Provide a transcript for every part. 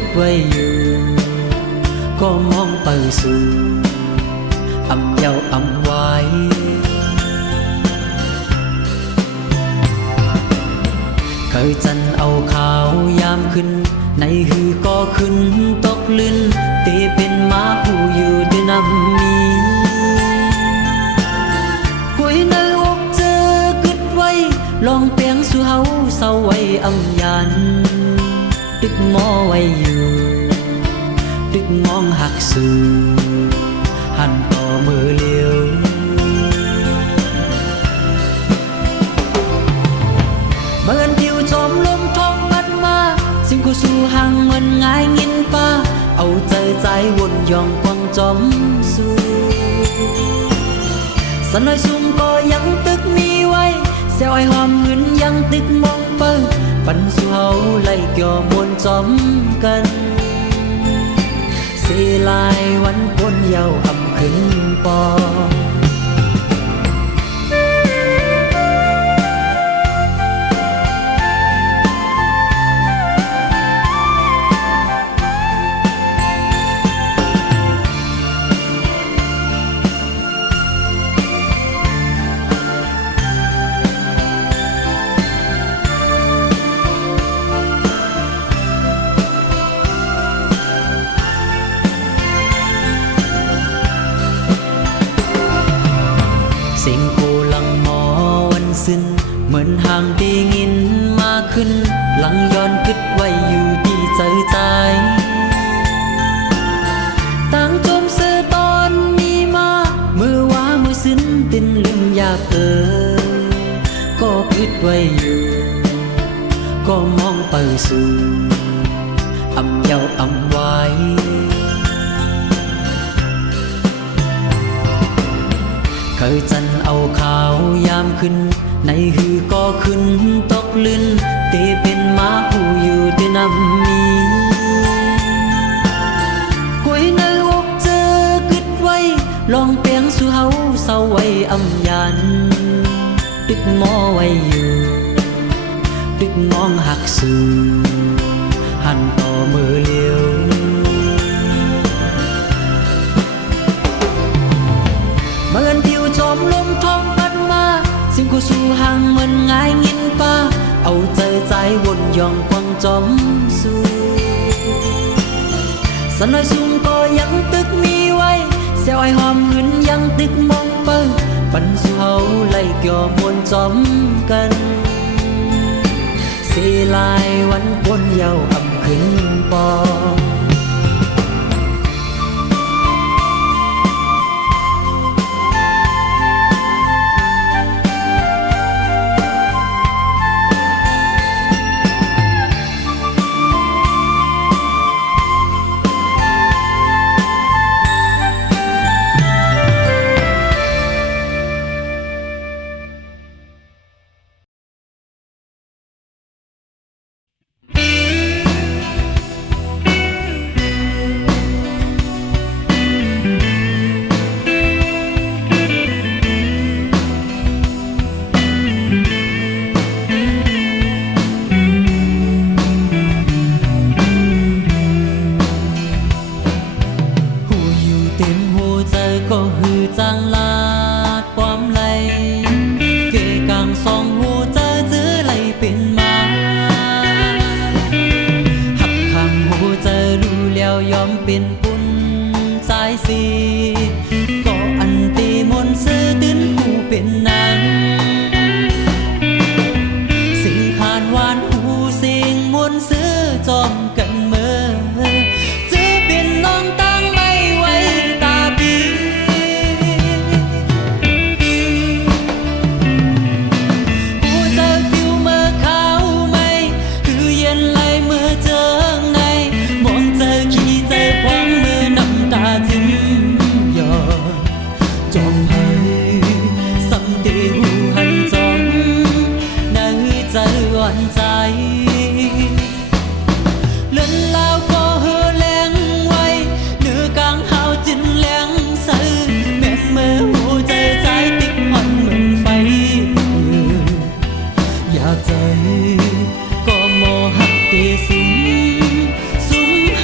คิดไว้อยู่ก็มองไปสู่อำเยาอำไว้เคยจันเอาขาวยามขึ้นในหือก็ขึ้นตกลื่นเตเป็นม้าหูอยู่ด้วยน้ำมีหวยในอกเจอกึดไว้ลองเปียงสู่เฮาเศร้าไว้อำยันตึกมอไว้อยู่ตึกมองหักสู่หันต่อมือเลี้ยวเมื่อนผิวจอมลมทองพัดมาสิ่งคู่สู่ห่างเหมือนง่ายงินป้าเอาใจวนยองกวางจอมสู่สันน้อยสูงก็ยังตึกมีไว้เสียวไอหอมหืนยังตึกมองเปิ้งปันสู่เฮาไล่เกี่ยวมวนจอมกันสีลายวันพ้นเยาว์อำขึ้นปอสิ่งคู่หลังหมอวันสิ้นเหมือนห่างได้ยินมาขึ้นหลังย้อนคิดไว้อยู่ที่ใจต่างจมเสือตอนมีมามือว่ามือสิ้นตินลืมอยากก็คิดไว้อยู่ก็มองไปสู่อำเยาอำไว้เคยจันเอาขาวยามขึ้นในหือก็ขึ้นตกลื่นเตเป็นม้าหูอยู่ด้วยน้ำมีหวยในอกเจอกึดไว้ลองเปียงสู่เฮาเศร้าไว้อำยันตึกมอไว้อยู่ตึกมองหักสู่หันต่อมือเลี้ยวเมื่อนผิวจอมลมทองพัดมาสิ่งคู่สู่ห่างเหมือนง่ายงินป้าเอาใจวนยองกวางจอมสู่สันน้อยสูงก็ยังตึกมีไว้เสียวไอหอมหืนยังตึกมองเปิ้งปันสู่เฮาไล่เกี่ยวมวนจอมกันสีลายวันพ้นเยาว์อำขึ้นปอก็หือจางลาดความไหลเกกางสองหูเจอจื้อไหลเป็นมาหักข้างหูเจอดูแล้วยอมเป็นปุ่นสายสีก็อันตีมนซื้อตื้นหูเป็นนางสีขานหวานหูเสียงมนซื้อจอมกันเมื่อจื้อเป็นน้องตั้งไม่ไว้ตาปีจอมให้สังเตหูหันจอมในใจหวั่นใจเลื่อนลาวก็เหือแรงไว้เนื้อกลางหาวจินแรงซื้อแม่นเมื่อหูใจติดหอนเหมือนไฟอยากใจก็โมหักเตสุ่ม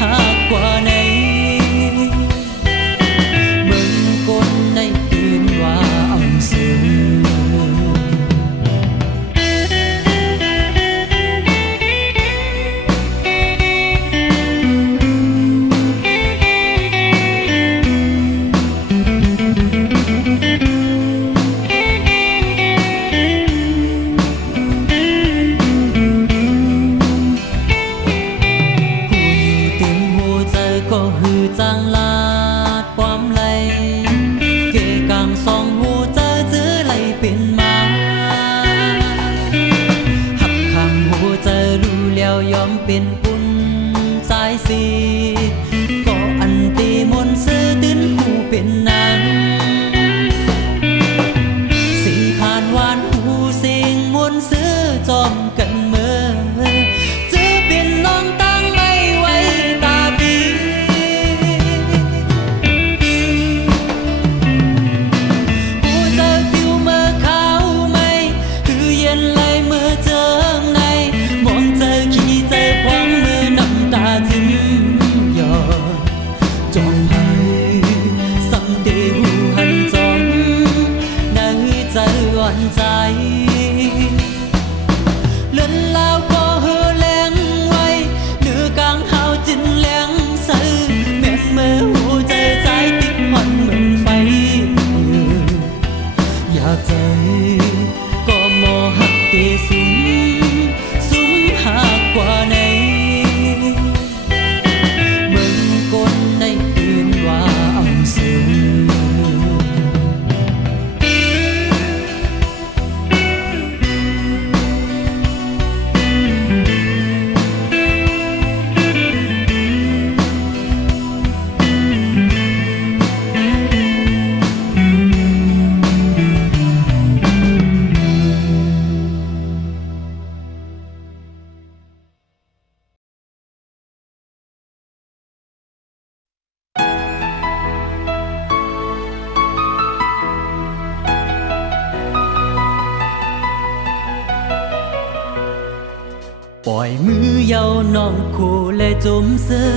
ปล่อยมือเยาน้องโคและจมเสือ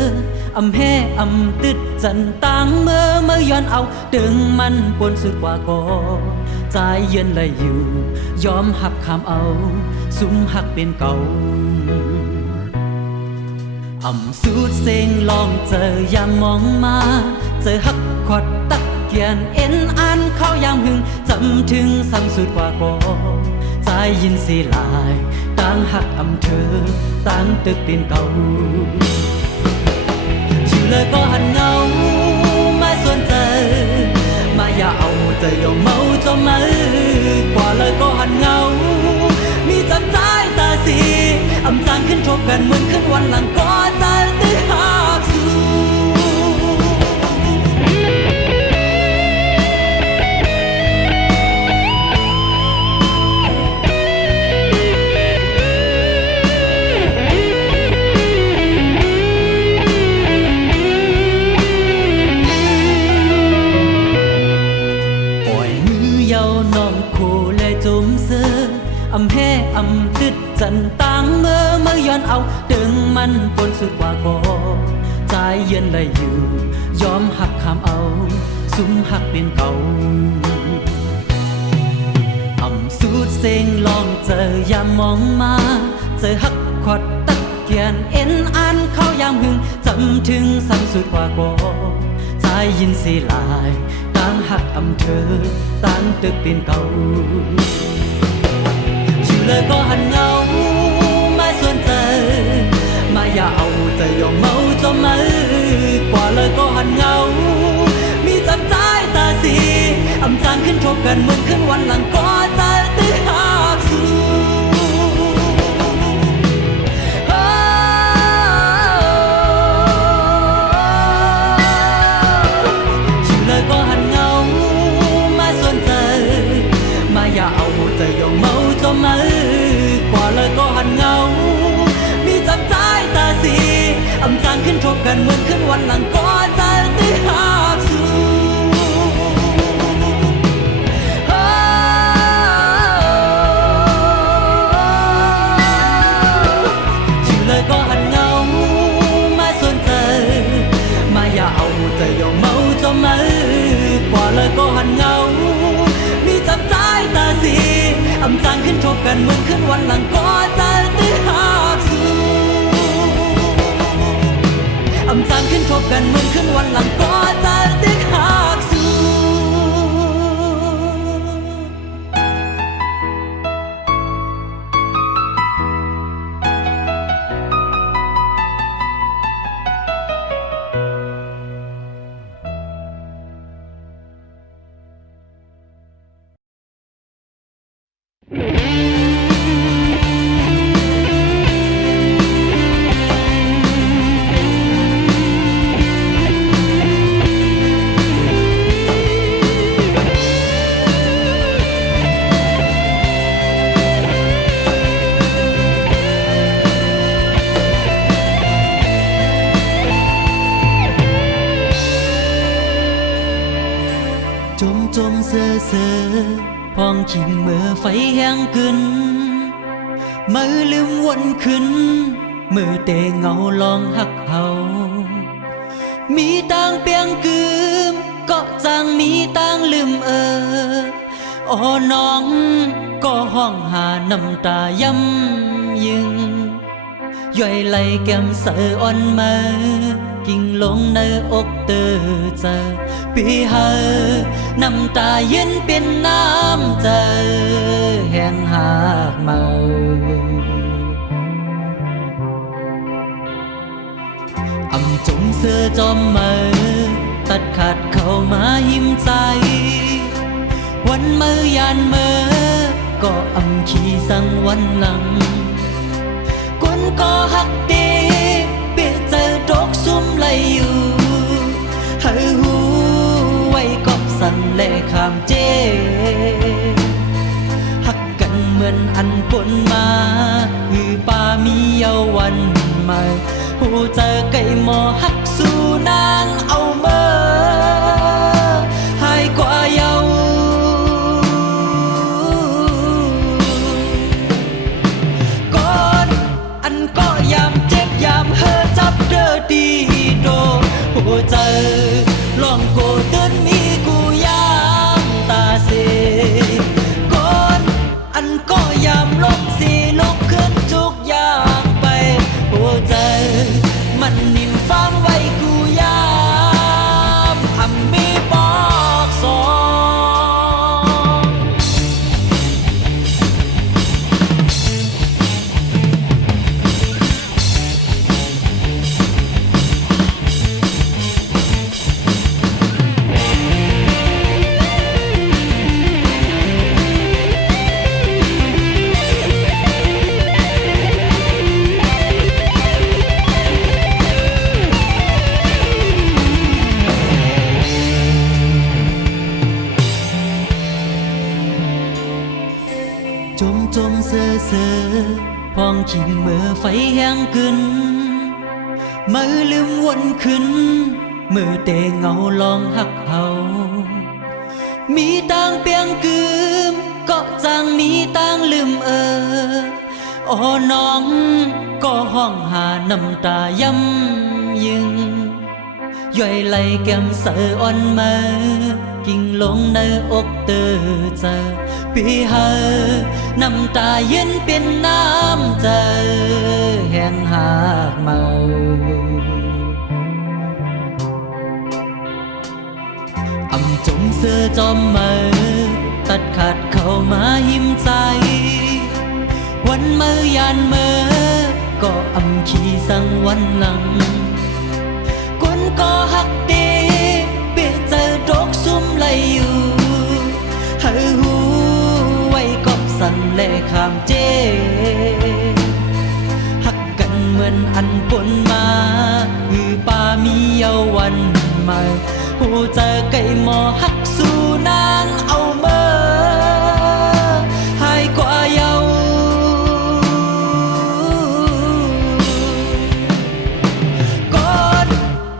อำแห่อำตึดจันต่างเมื่อย้อนเอาดึงมันปนสุดกว่าก่อใจเย็นเลยอยู่ยอมหักคำเอาสุมหักเป็นเก่าอำสูดเสียงลองเจอยามมองมาเจอหักขวัดตักเกียนเอ็นอ่านเข้ายามหึงจำถึงซ้ำสุดกว่าก่อใจยินสีลายต่างหักอำเธอต่างตึกเป็นเก่าชื่อเลยก็หันเงามาส่วนเจอมาอย่าเอาเจอยอมเมาจมมือกว่าเลยก็หันเงามีจำใจตาสีอำจางขึ้นทบกันเหมือนขึ้นวันหลังก็ใจตื้อหักสู้อำแห่อำตึดจันต่างเมื่อย้อนเอาดึงมันปนสุดกว่าก่อใจเย็นเลยอยู่ยอมหักคำเอาสุมหักเป็นเก่าอำสูดเสียงลองเจอยามมองมาเจอหักขวัดตักเกียนเอ็นอ่านเข้ายามหึงจำถึงซ้ำสุดกว่าก่อใจยินสีลายต่างหักอำเธอต่างตึกเป็นเก่าเลยก็หันเงามาส่วนเธอมาอย่าเอาเธอยอมเมาจมมือกว่าเลยก็หันเงามีจำใจตาสีอำจางขึ้นทบกันเหมือนขึ้นวันหลังก็ใจตื้อหักสู้ชื่อเลยก็หันเงามาส่วนเธอมาอย่าเอาเธอยอมเมาจมมือกว่าเลยก็หันเงามีจำใจตาสีอำจางขึ้นทบกันเหมือนขึ้นวันหลังก็ใจตื้อหักสู้ชื่อเลยก็หันเงามาส่วนเธอมาอย่าเอาเธอยอมเมาจมมือกว่าเลยก็หันเงามีจำใจตาสีอำจางขึ้นทบกันเหมือนขึ้นวันหลังก็ใจตื้อหักสู้อำจางขึ้นทบกันเหมือนขึ้นวันหลังก็ใจตื้อหักสู้จมเสือเสือพองขิงเมื่อไฟแห้งกึนมือลืมวนขึ้นมือเตเงาลองหักเฮามีต่างเปียงกืมก็จางมีต่างลืมอ๋อน้องก็ห้องหาน้ำตาย้ำยึงย่อยไหลแก้มเสืออ่อนมากิ่งลงในอกเตอเจอปีเฮอน้ำตาเย็นเป็นน้ำใจแห้งหากเมาอำจมเสื้อจอมมือตัดขาดเข้ามาหิมใจวันมือยานมือก็อำขี้สั่งวันหลังคนก็หักดีเปียเจอดอกซุ่มไหลอยู่เฮาหูไว้กอบสั่นและขามเจหักกันเหมือนอันปนมาหือป่ามีเยาวันใหม่หูเจอไก่หมอหักสู่นางเอาเมื่อหายกว่าเยาก่อนอัน จมเสือเสือพองขิงเมื่อไฟแห้งกึนมือลืมวนขึ้นมือเตงเงาลองหักเฮามีต่างเปียงกึมก็จางมีต่างลืมโอ้น้องก็ห้องหาน้ำตาย้ำยึงย่อยไหลแก้มเสืออ่อนมากิ่งลงในอกเตอเจอปีเฮอน้ำตาเย็นเป็นน้ำเจอแห้งหากเมาอำจมเสื้อจอมมือตัดขาดเข้ามาหิมใจวันมือยานมือก็อำขี้สังวันหลังคนก็หักดีเปียเจอดอกซุ่มไหลอยู่เฮาหูไว้กอบสั่นและขามเจหักกันเหมือนอันปนมาหือป่ามีเยาวันมาหูเจอไก่หมอหักสู่นางเอาเมื่อหายกว่าเยากอด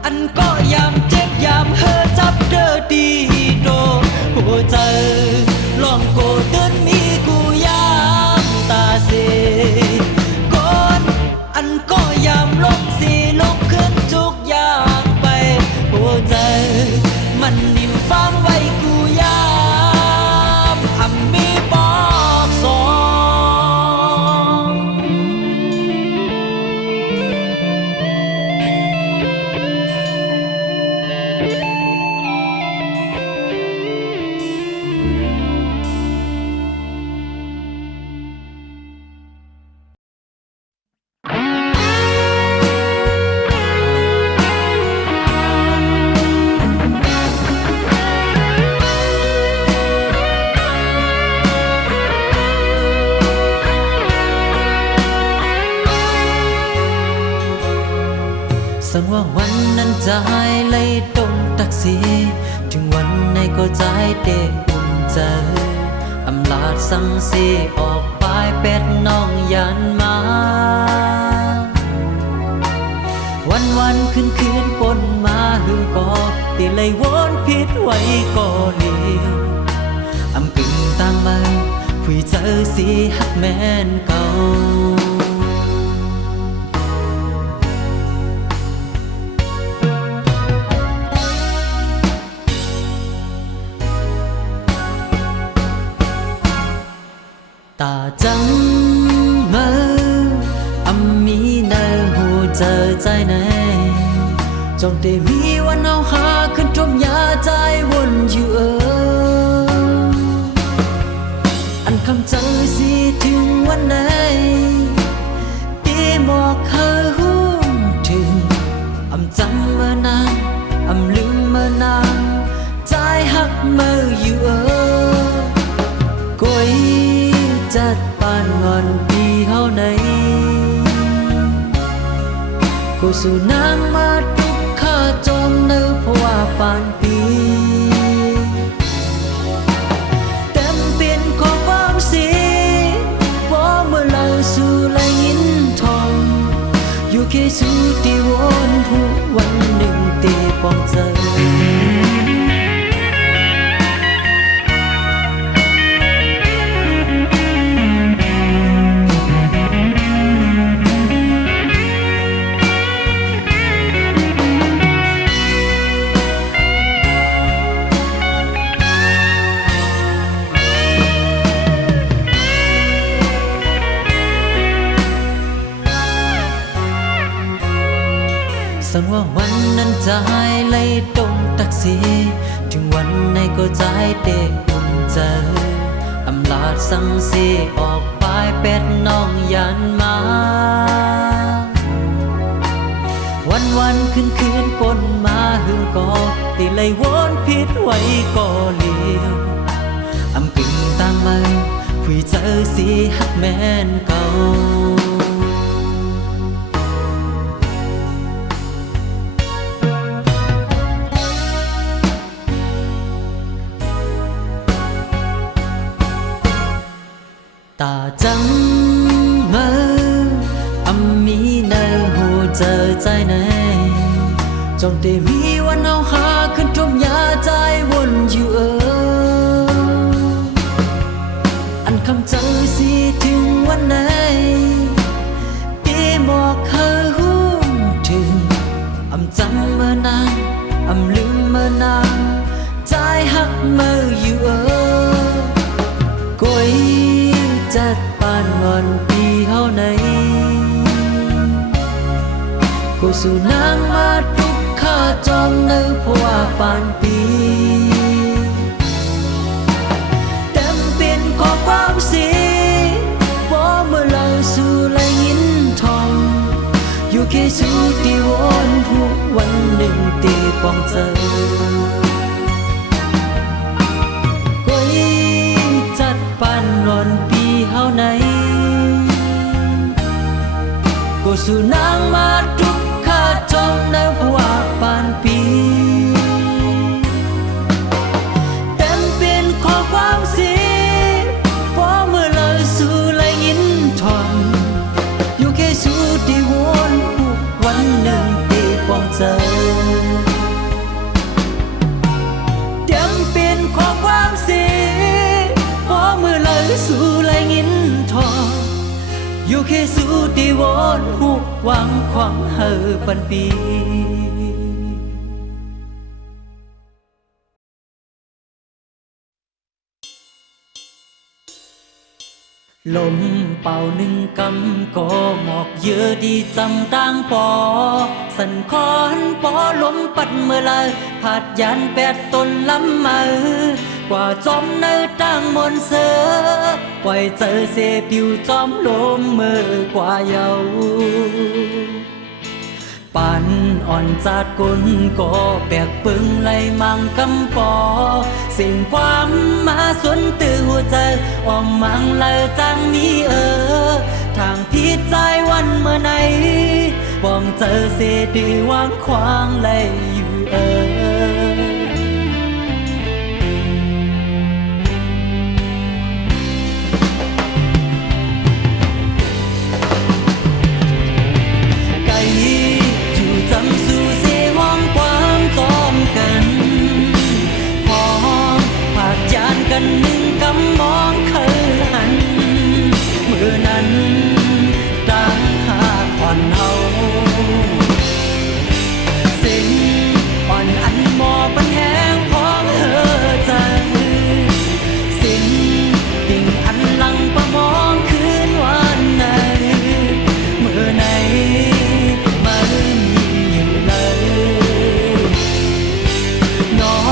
อันก็ยามเจ็บยามเฮอจับเด้อดีโดหูเจอลองโกเดินมีกูยามตาเสกอดอันก็ยามลงสีลุกขึ้นทุกอย่างไปหูเจอมันนิ่มฟังไว้กูยามอำมีบอกสองสังว่าวันนั้นจะหายเลยตรงตักสีถึงวันไหนก็ใจเตะอุ่นใจอำลาดสังสีออกปลายเป็ดน้องยันมาวันคืนปนมาหึงกอบตีเลยวนพิษไว้ก่อเลียวอำกึ่งต่างมาผู้เจอสีหักแม่นเก่าตาจังเมื่ออำมีในหูเจอใจไหนจงได้มีวันเอาหาขึ้นทมยาใจวนอยู่อันคำเจอสิถึงวันไหนตีหมอกเฮาหูถึงอำจำเมื่อนานอำลืมเมื่อนานใจหักเมื่ออยู่ก้อยจัดปานงอนปีเฮาในกูสู่นางมาทุกข้าจอมเนื้อเพราะว่าปานปีเต็มเปลี่ยนของความสีว่าเมื่อเราสู่ไหลยินทองอยู่แค่สู่ที่วนผู้วันหนึ่งตีปองเจอสังว่าวันนั้นจะหายเลยตรงตักสีถึงวันไหนก็ใจเตะอุ่นใจอำลาดสังสีออกปลายเป็ดน้องยันมาวันคืนปนมาหึงกอบตีเลยวนพิษไว้ก่อเลียวอำกึ่งต่างมาผู้เจอสีหักแม่นเก่า ตาจังเมื่ออำมีในหัวใจใจไหนจงได้มีวันเอาหาขึ้นทมยาใจวนอยู่อันคำเจอสิถึงวันไหนปีหมอกเฮาหูถึงอำจำเมื่อนานอำลืมเมื่อนานใจหักเมื่ออยู่ก้อยจัดปานวันปีเฮาไหนกูสู่นางมาทุกข้าจอมในเพราะว่าปานปีเต็มเป็นข้อความสิบ่เมื่อเราสู่ไหลยินทองอยู่แค่สู่ที่วนทุกวันหนึ่งตีปองเจอก้อยจัดปานวันปีเฮาไหนกูสู่นางมาทุกข้าจอมในเพราะว่าปานปีเต็มเป็นข้อความสิพอเมื่อเลยสู่ไหลยินทองอยู่แค่สู่ที่วนทุกวันหนึ่งตีปองเจอเต็มเป็นข้อความสิพอเมื่อเลยสู่ไหลยินทองอยู่แค่สู่ที่วนทุกหวังขวางเฮอปันปีลมเป่าหนึ่งกำก็หมอกเยอะดีจำต่างปอสันคอนปอลมปัดเมื่อไรผาดยัน8 ต้นลำมือกว่าจอมเนื้อตั้งมนเสือปล่อยเจอเสปิวจอมลมมือกว่าเยาปันอ่อนจัดกุนก็แบกปึงไหลมังกำปอสิ่งความมาสวนตื่อหัวใจออมมังไหลจังมีทางพิษใจวันเมื่อไหนบ้องเจอเสดีวางควางไหลอยู่กันหนึ่งกำมองเคยหันเมื่อนั้นต่างหากอ่อนเฮาสิ่งอ่อนอันหมอปันแห้งพองเธอใจสิ่งดิ่งอันลังประมองคืนวันไหนเมื่อไหนไม่มีอยู่เลยน้อง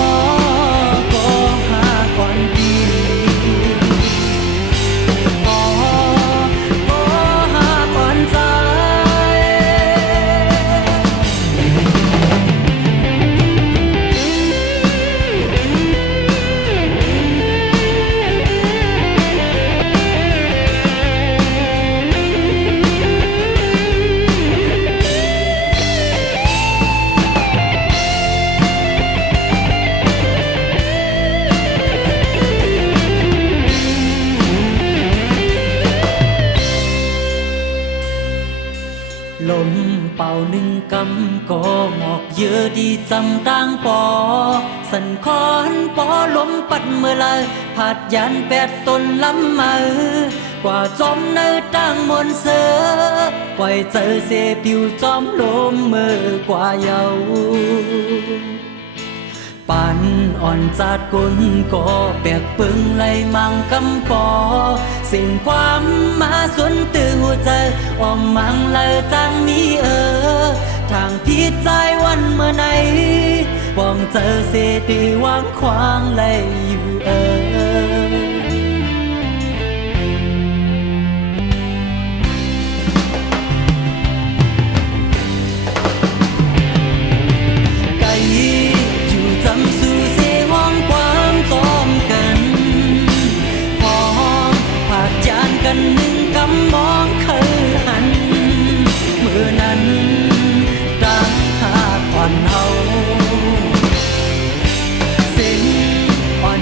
ลมเป่าหนึ่งกำก็หมอกเยอะดีจำต่างปอสันคอนปอลมปัดเมื่อไรผาดยัน8 ต้นลำมือกว่าจอมเนื้อตั้งมนเสือปล่อยเจอเสปิวจอมลมมือกว่าเยาปันอ่อนจัดกุนก็แบกปึงไหลมังกำปอสิ่งความมาสวนตื่อหัวใจออมมังไหลจังมีทางพิษใจวันเมื่อไหนป้องเจอเสดีวางควางไหลอยู่กันหนึ่งกำมองเคยหันเมื่อนั้นต่างหากอ่อนเฮาสิ่งอ่อน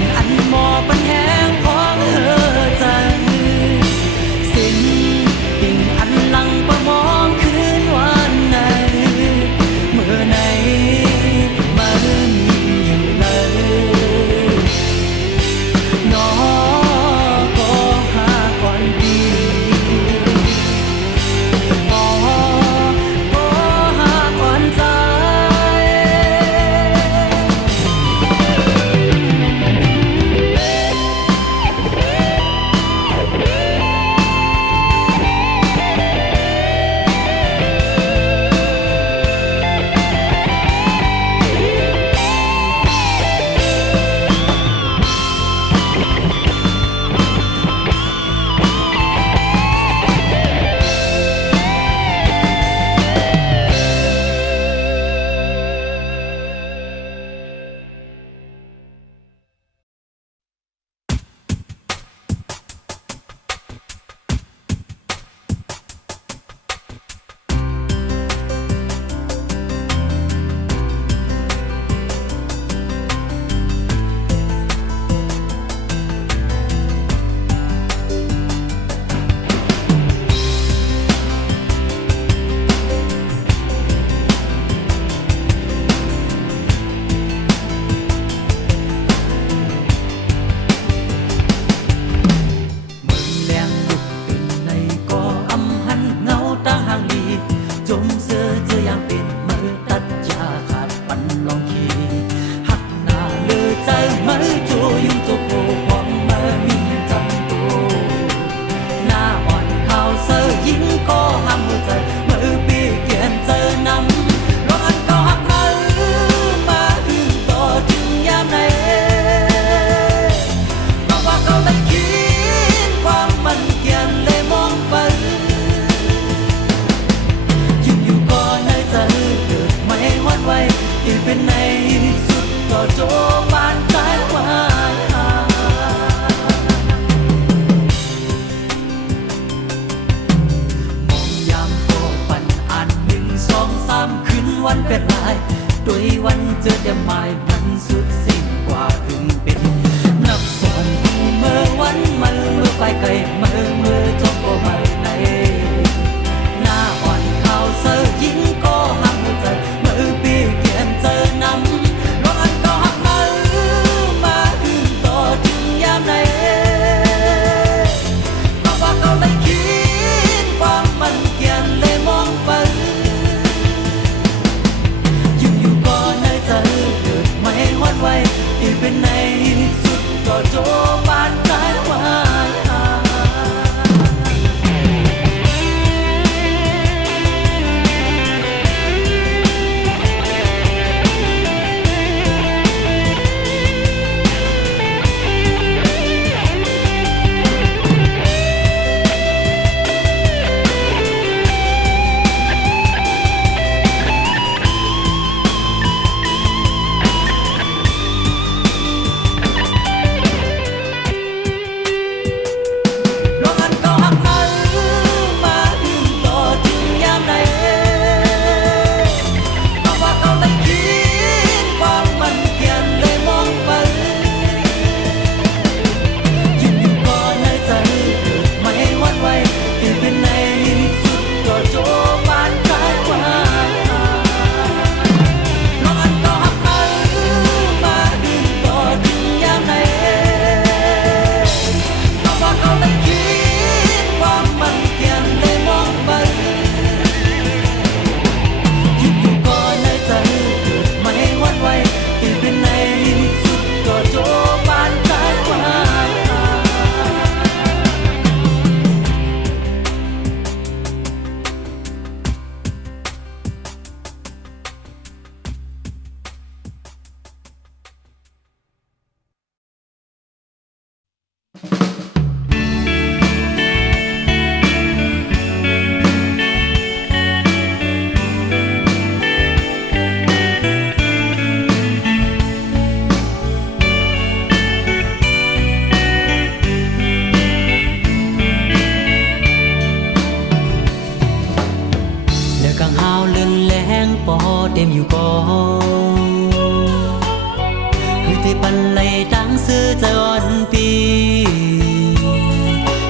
จะอ่อนปี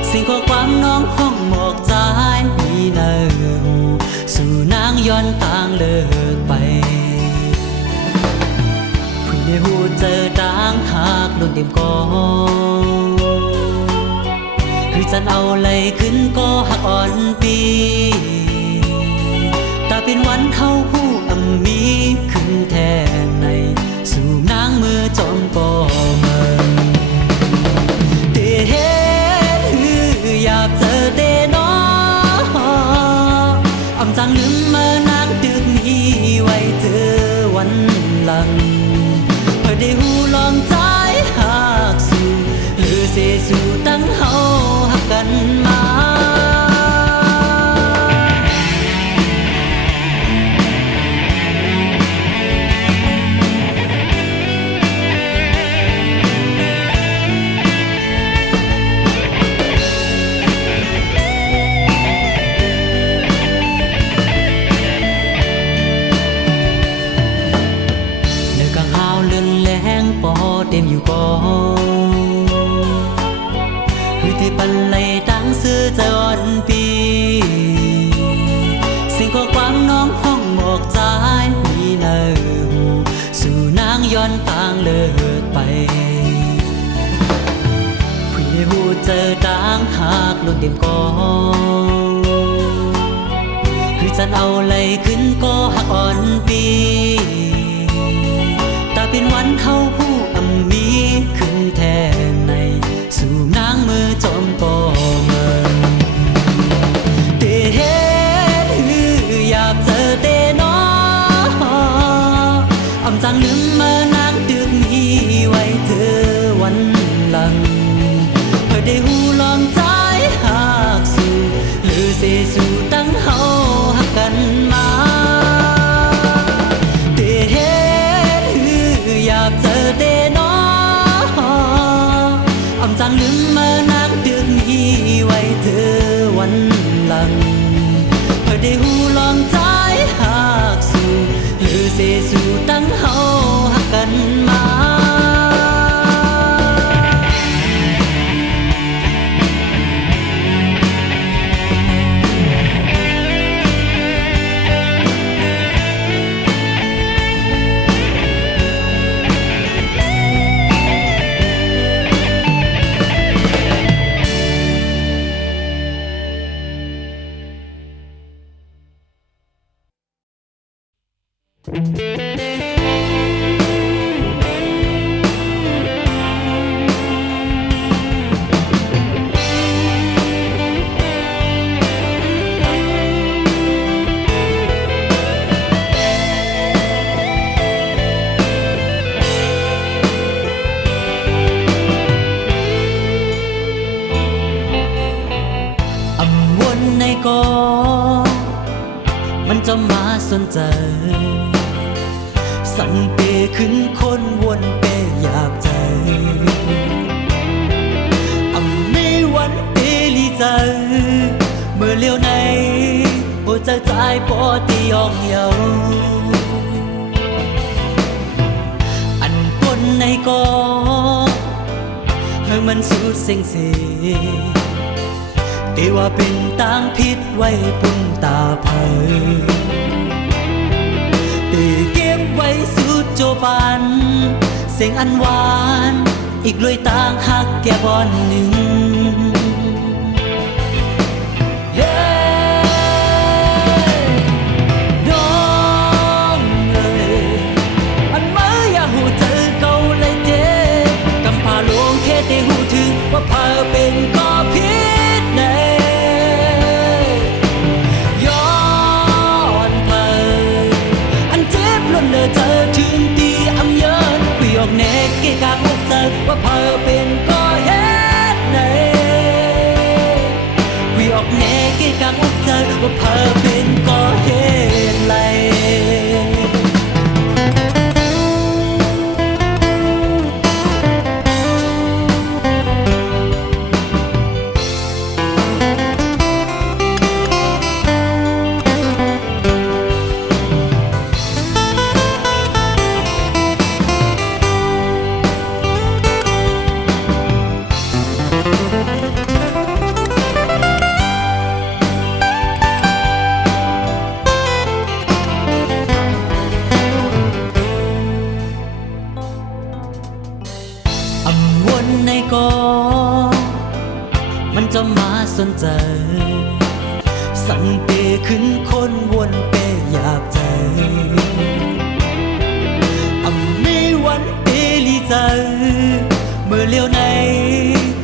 สิ่งข้อความน้องห้องหมอกใจมีเนื้อสู่นางย้อนต่างเลิกไปเพิ่งได้หูเจอต่างหากโดนเต็มกองหรือจันเอาไหลขึ้นก็หักอ่อนปีตาเป็นวันเท่าผู้มีขึ้นแทนในสู่นางมือจอมปอเมืองเตเฮ็ดอยากเจอเตนออำจังลืมมานางตึกนี้ไว้เจอวันหลังเพื่อได้หูลองใจหักสู่หรือเสสู่ตั้งเฮาหักกันมาเต็มอยู่ก่อนคือที่ปันไหลตั้งซื้อจะอ่อนปีสิ่งข้อความน้องห้องหมอกใจมีเนื้อสู่นางย้อนต่างเลิกไปเพิ่งได้หูเจอต่างหากล้นเต็มกองคือจันเอาไหลขึ้นก็หักอ่อนปีตาเป็นวันเท่าผู้มีขึ้นแทนในสู่นางมือจอมปอเมืองเตเฮ็ดอยากเจอเตนออำจังลืมมานางตึกนี้ไว้เจอวันหลังเพื่อได้หูลองใจหักสู่หรือเสสู่ตั้งเฮาหักกันมาเตเฮ็ดอยากเจอเตนออำจังลืมมานางตึกนี้ไว้เจอวันหลังเพื่อได้หูลองใจหักสู่หรือเสสู่ตั้งเฮาหักกันมามันจะมาสนใจสั่นเปขึ้นคนวนเปอยากใจไม่วันเปลีใจเมื่อเลี้ยวในโปใจใจปอตีออกเยาอันปนในกอให้มันสุดเซ็งเสแต่ว่าเป็นต่างพิษไว้ปุ่นตาเผยแต่เก็บไว้สุดโจปันเสียงอันหวานอีกเลยต่างหักแก่บอนหนึ่งน้องเอ๋ยอันเมื่ออยากหูเจอเก่าเลยเจ็บกำพาลวงเทศได้หูถึงว่าเธอเป็นก็พิษเจอถึงตีอำเยินคุยออกแนกเกกากอกเจอว่าเธอเป็นก็เฮ็ดในคุยออกแนกเกกากอกเจอว่าเธอเป็นก็เฮ็ดไร อำวนในกอมันจะมาสนใจสั่นเปขึ้นคนวนเปอยากใจอำมีวันเปลีใจเมื่อเลี้ยวใน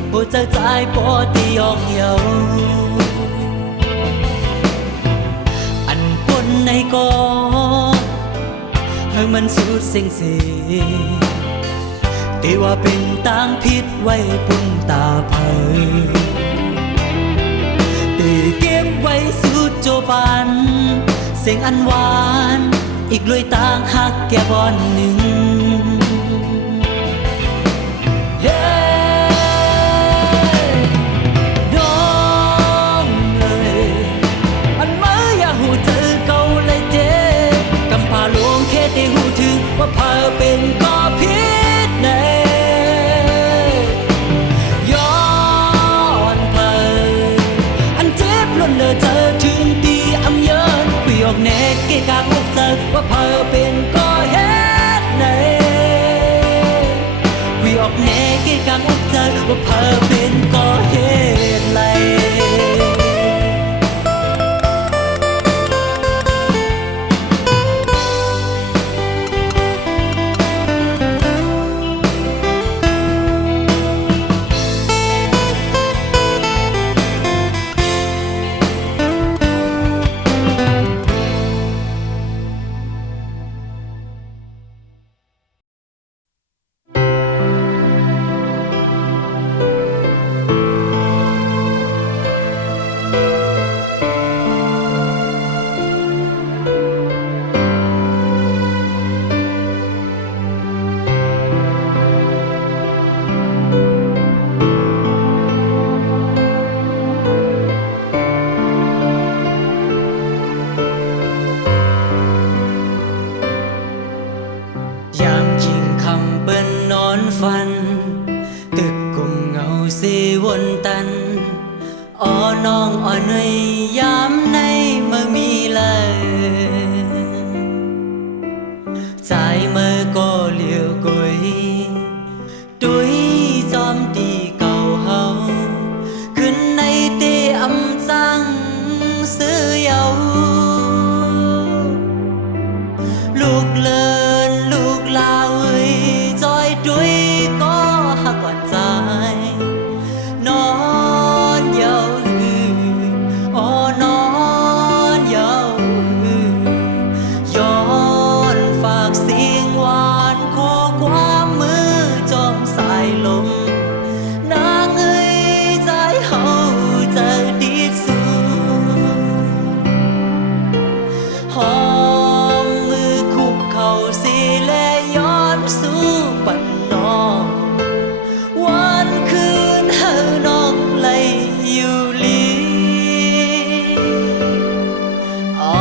โปใจใจปอตียองเยาอันปนในกอให้มันสุดเซ็งเสีที่ว่าเป็นต่างพิษไว้ปุ่นตาเผยตีเก็บไว้สุดโจปันเสียงอันหวานอีกลอยต่างหักแก่บอนหนึ่งเฮ้น้องเลยอันมาอย่าหูเจอเก่าเลยเจ๊กำพาลวงแค่ได้หูถึงว่าเพอเป็นก็พิษในย้อนเพลอันเจ็บล้นเลยเจอถึงตีอำเยินคุยออกแน่เกะกากอกเจอว่าเพอเป็นก็เฮ็ดในคุยออกแน่เกะกากอกเจอว่าเพอเป็นก็เฮ็ดไรยามยิ่งคำเปิ้นนอนฝันตึกกุมเงาสีวนตันอ้อน้องอ่อนหน่อยยามในเมื่อมีเลยใจเมื่อก็เลี้ยวกุยดุยจอมตีเก่าเฮาขึ้นในเตอำจังซื้อเยาลูกเลินลูกลาเอ้ยจอยดุยก็หักหวั่นใจนอนเยาอ๋อนอนเยาย้อนฝากเสียงหวานขอความมือจอมสายลมนางเอ้ยใจเฮาจะดีสู้หอมมือคุกเข่าสิและย้อนสู่ปันนองวันคืนเฮาน้องไหลอยู่ลีอ๋อ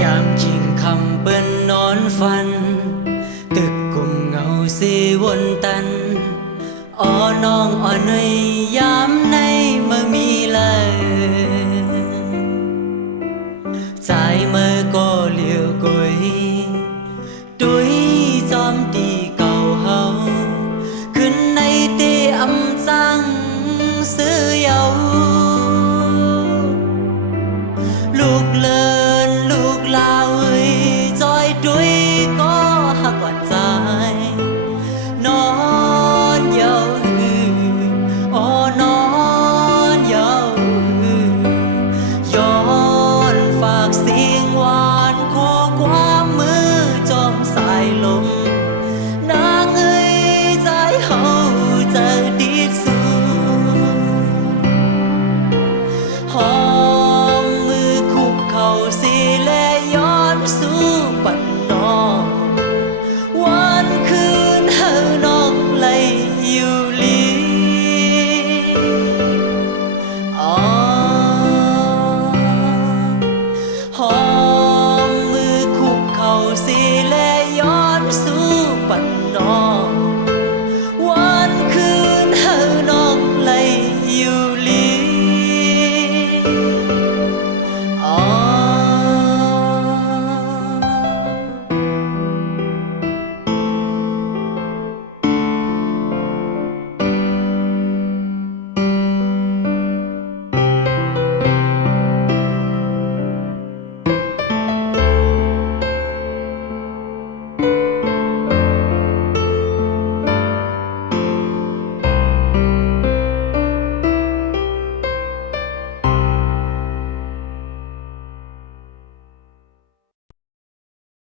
ยามยิ่งคำเปิ้นนอนฝันตึกกุมเงาสีวนตันอ้อน้องอ่อนหน่อยยามใน